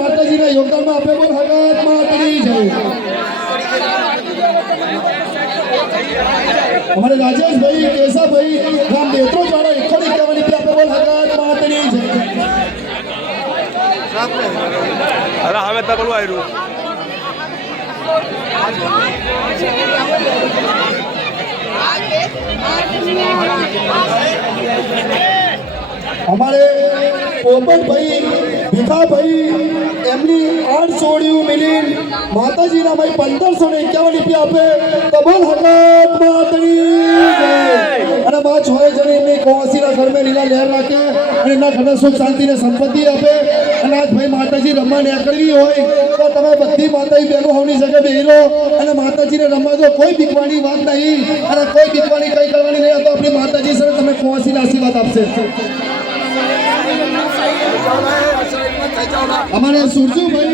માતાજીના યોગદાનમાં આપે બોલ હગત માતની જય। हमारे राजेश भाई केशव भाई राम नेत्रों द्वारा 151 पे आपे बोल हगत मातनी जय। अरे हमें तक बोलवा आयरू हमारे पोपट भाई भीखा भाई एमनी 8 सोड़ियों मिली माताजी ना भाई 1551 રૂપિયા આપે તો બોલ હગત માતની જય। અને માં છોય જણે એમની કોસીના ઘર में લીલા લહેર રાખે અને એના ઘરે સુખ શાંતિ ને સંપત્તિ આપે। અને આજ ભાઈ માતાજી રમવા નીકળવી હોય તો તમે બધી માતાજી બહેનો હોની જગ્યાએ બેહી અને માતાજીને રમવા દો। કોઈ બીકવાની વાત નહીં અને કોઈ બીકવાની કઈ કરવાની નહીં। તો આપણી માતાજી સર તમે કોસીના આશીર્વાદ આપશે। हमारे सुरजू भाई